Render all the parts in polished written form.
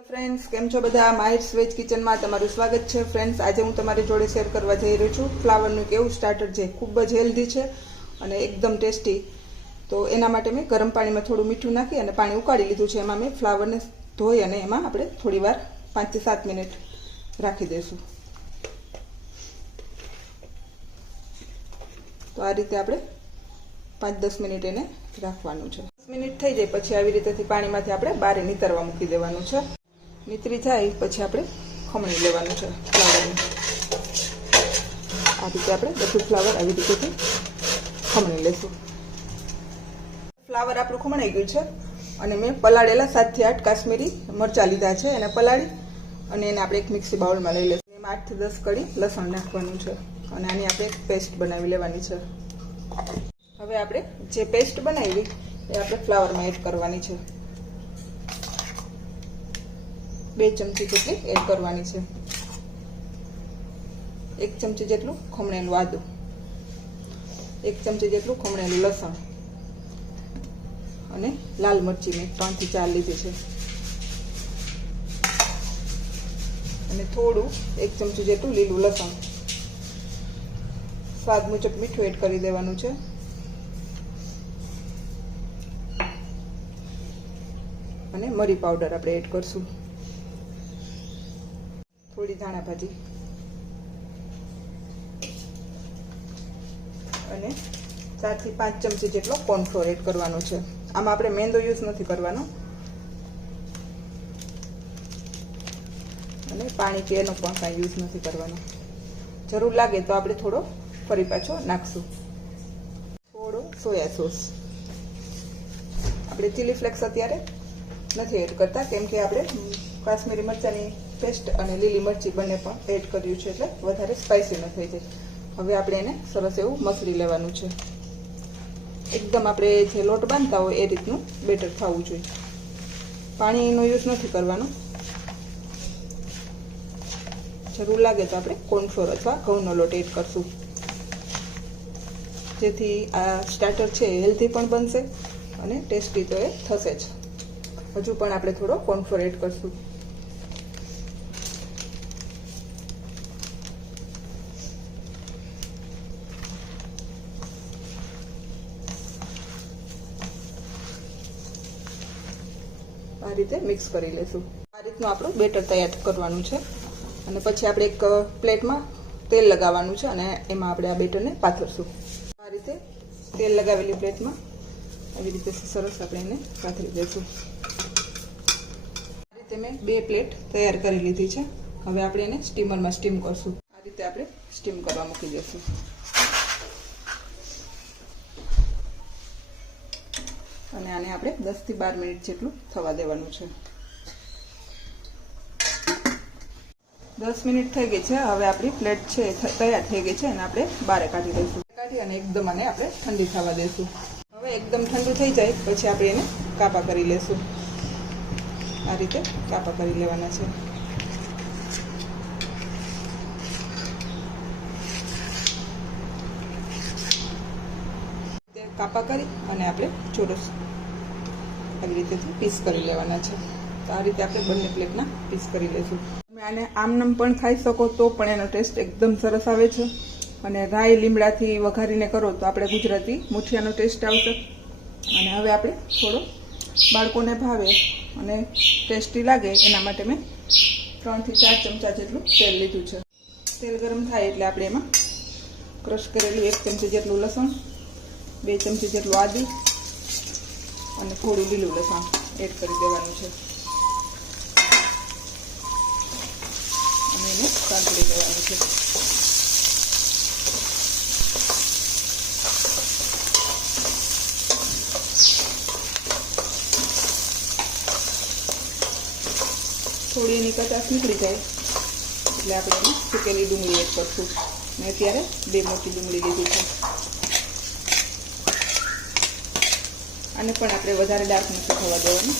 Friends came छो बधा माहिर्स veg kitchen में तमारुं स्वागत है। फ्रेंड्स आज हूँ तमारी जोड़े शेर करवा जई रही छूं फ्लावरनुं एक एवुं स्टार्टर जे खूब ज हेल्धी है और एकदम टेस्टी। तो एना माटे मैं गरम पानी में थोड़ुं मीठुं नाखी अने पाणी उकाળી लीधुं छे। एमां मैं फ्लावर ने धोई अने एमां आपणे थोड़ी वार 5 થી 7 मिनिट राखी देशुं। तो आ रीते आपणे 5-10 मिनिट एने राखवानुं छे। 10 मिनिट थई जाय पछी आवी रीतेथी पाणीमांथी आपणे बारे નીતરવા મૂકી દેવાનું છે। નીતરી જાય પછી આપણે ખમણી લેવાનું છે ફ્લાવરને। આ રીતે આપણે બધું ફ્લાવર આવી રીતેથી ખમણી લેશું। ફ્લાવર આપણું ખમણાઈ ગયું છે અને મેં પલાળેલા 7 થી 8 કાશ્મીરી મરચાં લીધા છે। એને પલાળી અને એને આપણે એક મિક્સી બાઉલમાં લઈ લઈશું। એમાં 8 થી 10 કળી લસણ નાખવાનું છે અને આની આપણે એક પેસ્ટ બનાવી લેવાની છે। હવે આપણે જે પેસ્ટ બનાવી એ આપણે ફ્લાવરમાં એડ કરવાની છે। 2 ચમચી જેટલી એડ કરવાની છે। 1 ચમચી જેટલું ખમણેલું આદું, 1 ચમચી જેટલું ખમણેલું લસણ અને લાલ મરચી મેં 3 થી 4 લીધી છે અને થોડું 1 ચમચી જેટલું લીલું લસણ। સ્વાદ મુજબ મીઠું એડ કરી દેવાનું છે અને મરી પાવડર આપણે એડ કરશું। थोड़ी धाणा भाजी અને 4 થી 5 ચમચી જેટલો કોર્નફ્લોર એડ કરવાનો છે। આમાં આપણે મેંદો યુઝ નથી કરવાનો અને પાણી કે એનો પણ કાંઈ યુઝ નથી કરવાનો। જરૂર લાગે તો આપણે થોડો ફરી પાછો નાખશું। થોડો સોયા સોસ, આપણે ચીલી ફ્લેક્સ અત્યારે નથી એડ કરતા કેમ કે આપણે કાશ્મીરી મરચાંની પેસ્ટ અને લીલી મરચી બંને પણ એડ કર્યું છે એટલે વધારે સ્પાઇસી ન થઈ જાય। હવે આપણે એને સરસ એવું મસળી લેવાનું છે। એકદમ આપણે જે લોટ બાંધતા હોય એ રીતનું બેટર થવું જોઈએ। પાણીનો યુઝ નથી કરવાનો। જરૂર લાગે તો આપણે કોર્નફ્લોર અથવા ઘઉંનો લોટ એડ કરશું જેથી આ સ્ટાર્ટર છે હેલ્ધી પણ બનશે અને ટેસ્ટી તો એ થશે જ। હજુ પણ આપણે થોડો કોર્નફ્લોર એડ કરશું। આ રીતે મિક્સ કરી લેશું। આ રીતનું આપણું બેટર તૈયાર કરવાનું છે અને પછી આપણે એક પ્લેટમાં તેલ લગાવવાનું છે અને એમાં આપણે આ બેટરને પાથરશું। આ રીતે તેલ લગાવેલી પ્લેટમાં આવી રીતે સરસ આપણે એને પાથરી દઈશું। આ રીતે મેં 2 પ્લેટ તૈયાર કરી લીધી છે। હવે આપણે એને સ્ટીમરમાં સ્ટીમ કરશું। આ રીતે આપણે સ્ટીમ કરવા મૂકી દઈશું। અને આને આપણે 10 થી 12 મિનિટ જેટલું થવા દેવાનું છે। 10 મિનિટ થઈ ગઈ છે। હવે આપણી પ્લેટ છે તૈયાર થઈ ગઈ છે અને આપણે બહાર કાઢી લઈશું। કાઢી અને એકદમ આને આપણે ઠંડી થવા દઈશું। હવે એકદમ ઠંડુ થઈ જાય પછી આપણે એને કાપા કરી લેશું। આ રીતે કાપા કરી લેવાના છે। કાપા કરી અને આપણે ચોરસ આવી રીતેથી પીસ કરી લેવાના છે। તો આ રીતે આપણે બંને પ્લેટના પીસ કરી લઈશું। તમે આને આમનામ પણ ખાઈ શકો તો પણ એનો ટેસ્ટ એકદમ સરસ આવે છે અને રાઈ લીમડાથી વઘારીને કરો તો આપણે ગુજરાતી મુઠિયાનો ટેસ્ટ આવશે। અને હવે આપણે થોડો બાળકોને ભાવે અને ટેસ્ટી લાગે એના માટે મેં 3 થી 4 ચમચા જેટલું તેલ લીધું છે। તેલ ગરમ થાય એટલે આપણે એમાં ક્રશ કરેલું 1 ચમચી જેટલું લસણ, 2 ચમચી જેટલું આદું અને થોડું લીલું લસણ એડ કરી દેવાનું છે અને એને સાંતળી દેવાનું છે। થોડી એની કચાશ નીકળી જાય એટલે આપણે એમાં સૂકેલી ડુંગળી એડ કરશું। મેં અત્યારે 2 મોટી ડુંગળી લીધી છે। આને પણ આપણે વધારે ડાર્ક નથી થવા દેવાનું।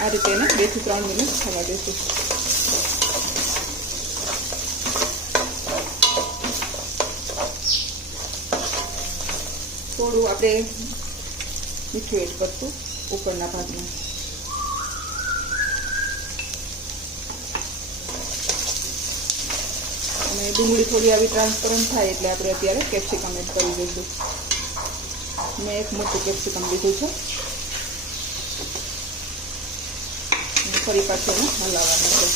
આ રીતે એને 2 થી 3 મિનિટ થવા દઈશું। થોડું આપણે મીઠું એડ કરશું ઉપરના ભાગમાં. અને ડુંગળી થોડી આવી ટ્રાન્સપરન્ટ થાય એટલે આપણે અત્યારે કેપ્સિકમ એડ કરી દઈશું. મેં એક મોટું કેપ્સિકમ લીધું છે. ફરી પાછું હલાવવાનું છે.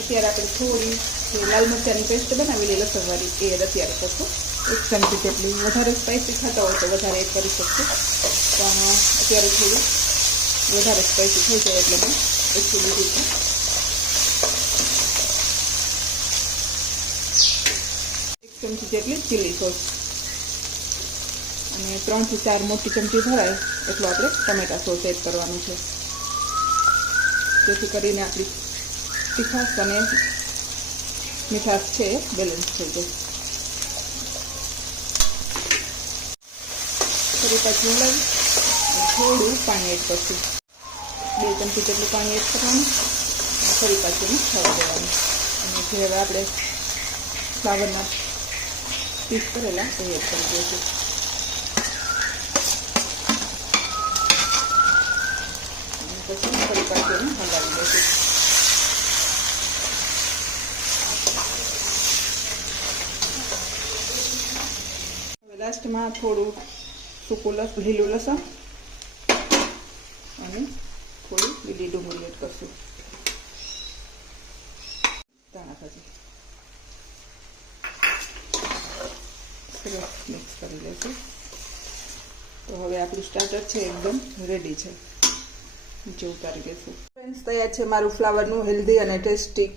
અત્યારે આપણે થોડી લાલ મરચાંની પેસ્ટ બનાવેલી લસણવાળી એ અત્યારે કરશું. 1 ચમચી જેટલી. વધારે સ્પાઈસી ખાતા હોય તો વધારે એડ કરી શકશું, પણ અત્યારે થોડું વધારે સ્પાઈસી થઈ જાય એટલે મેં ઓછું લીધું છે. 1 ચમચી જેટલી ચીલી સોસ અને 3 થી 4 મોટી ચમચી ભરાય એટલું આપણે ટમેટા સોસ એડ કરવાનું છે, જેથી કરીને આપણી તીખાશ અને મીઠાશ છે બેલેન્સ થઈ જાય. ફરી પાછું હલાવી થોડું પાણી એડ કરશું. 2 ચમચી જેટલું પાણી એડ કરવાનું. ફરી પાછું થવા દેવાનું. અને જે હવે આપણે ફ્લાવરના પીસ કરેલા એ એડ કરી દઈશું. અને પછી ફરી પાછું હલાવી દઈશું. લાસ્ટમાં થોડું સૂકું લીલું લસણ અને થોડી લીલી ડુંગળી એડ કરશું. ધાણા ભાજી સરસ મિક્સ કરી લઈશું. તો હવે આપણું સ્ટાર્ટર છે એકદમ રેડી છે. નીચે ઉતારી દઈશું. ફ્રેન્ડ્સ, તૈયાર છે મારું ફ્લાવરનું હેલ્ધી અને ટેસ્ટી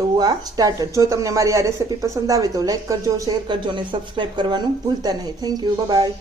એવું આ સ્ટાર્ટર. જો તમને મારી આ રેસીપી પસંદ આવે તો લાઈક કરજો, શેર કરજો અને સબસ્ક્રાઈબ કરવાનું ભૂલતા નહીં. Thank you. બાય.